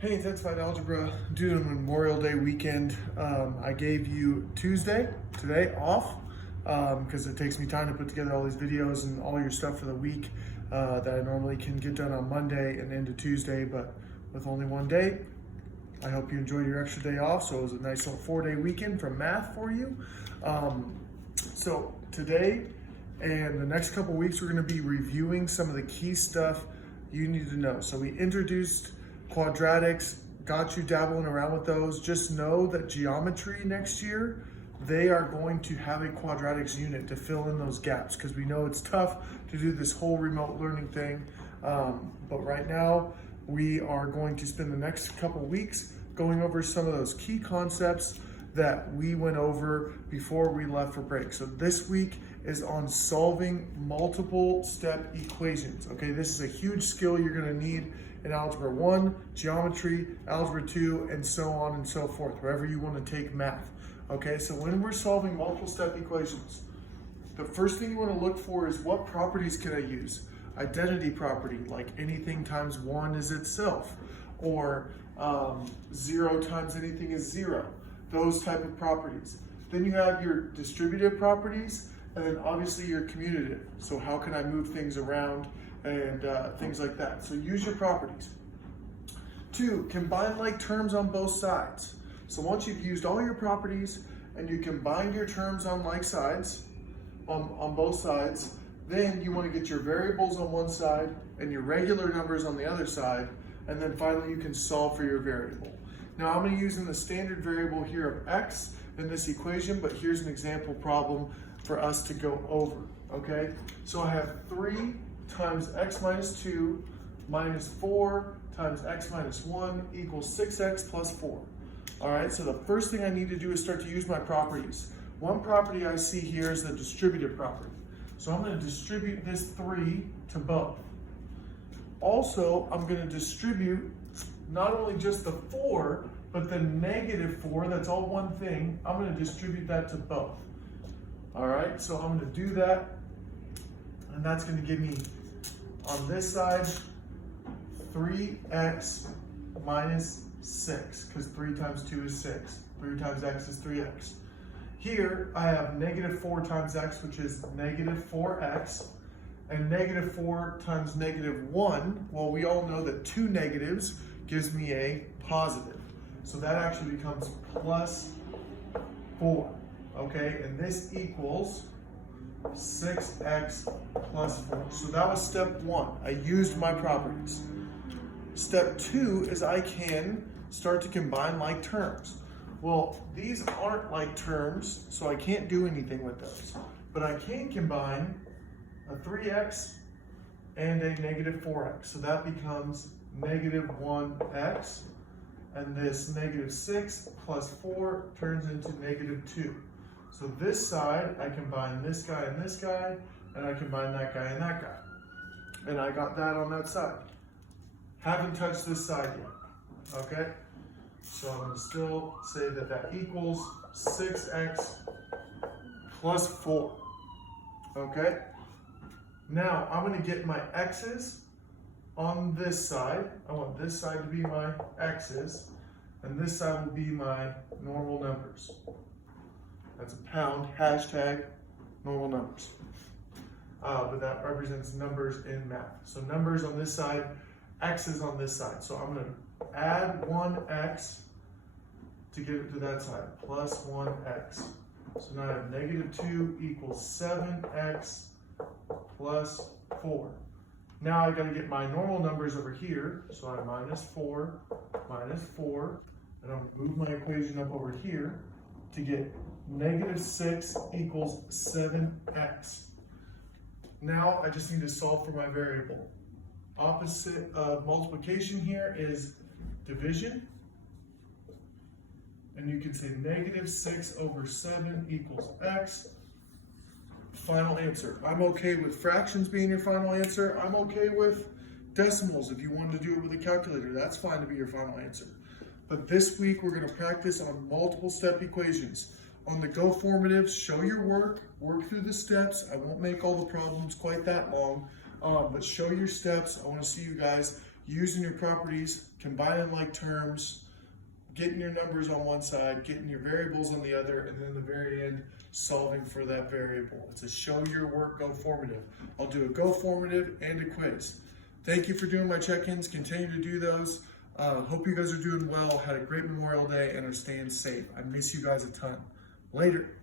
Hey, Intensified Algebra, due to Memorial Day weekend, I gave you Tuesday, today, off because it takes me time to put together all these videos and all your stuff for the week that I normally can get done on Monday and into Tuesday, but with only one day. I hope you enjoyed your extra day off, so it was a nice little 4-day weekend from math for you. So today and the next couple weeks, we're gonna be reviewing some of the key stuff you need to know. So we introduced quadratics, got you dabbling around with those. Just know that geometry next year, they are going to have a quadratics unit to fill in those gaps because we know it's tough to do this whole remote learning thing. But right now, we are going to spend the next couple weeks going over some of those key concepts that we went over before we left for break. So this week is on solving multiple step equations. Okay, this is a huge skill you're gonna need in Algebra 1, Geometry, Algebra 2, and so on and so forth, wherever you wanna take math. Okay, so when we're solving multiple step equations, the first thing you wanna look for is what properties can I use? Identity property, like anything times 1 is itself, or 0 times anything is 0. Those type of properties. Then you have your distributive properties, and then obviously your commutative. So how can I move things around and things like that. So use your properties. 2, combine like terms on both sides. So once you've used all your properties and you combine your terms on like sides, on both sides, then you want to get your variables on one side and your regular numbers on the other side, and then finally you can solve for your variable. Now I'm going to use the standard variable here of x in this equation, but here's an example problem for us to go over, okay? So I have 3 times x minus 2 minus 4 times x minus 1 equals 6x plus 4. All right, so the first thing I need to do is start to use my properties. One property I see here is the distributive property. So I'm going to distribute this 3 to both. Also, I'm going to distribute not only just the 4, but the negative 4, that's all one thing. I'm going to distribute that to both. All right, so I'm going to do that, and that's going to give me, on this side, 3x minus 6, because 3 times 2 is 6. 3 times x is 3x. Here, I have negative 4 times x, which is negative 4x, and negative 4 times negative 1, well, we all know that 2 negatives gives me a positive. So that actually becomes plus 4, okay? And this equals 6x plus 4. So that was step 1. I used my properties. Step 2 is I can start to combine like terms. Well, these aren't like terms, so I can't do anything with those. But I can combine a 3x and a negative 4x. So that becomes negative 1x. And this negative 6 plus 4 turns into negative 2. So this side, I combine this guy and this guy, and I combine that guy and that guy. And I got that on that side. Haven't touched this side yet, okay? So I'm going to still say that that equals 6x plus 4, okay? Now, I'm going to get my x's on this side. I want this side to be my x's, and this side will be my normal numbers. That's a pound, hashtag normal numbers. But that represents numbers in math. So numbers on this side, x's on this side. So I'm going to add 1x to get it to that side, plus 1x. So now I have negative 2 equals 7x plus 4. Now I got to get my normal numbers over here. So I minus 4, and I'm going to move my equation up over here to get negative 6 equals 7x. Now I just need to solve for my variable. Opposite of multiplication here is division. And you can say negative 6 over 7 equals x. Final answer. I'm okay with fractions being your final answer. I'm okay with decimals if you wanted to do it with a calculator. That's fine to be your final answer. But this week we're going to practice on multiple step equations. On the Go formatives, show your work through the steps. I won't make all the problems quite that long, but show your steps. I want to see you guys using your properties, combining like terms, getting your numbers on one side, getting your variables on the other, and then in the very end, solving for that variable. It's a show your work go formative. I'll do a go formative and a quiz. Thank you for doing my check-ins. Continue to do those. Hope you guys are doing well, had a great Memorial Day, and are staying safe. I miss you guys a ton. Later.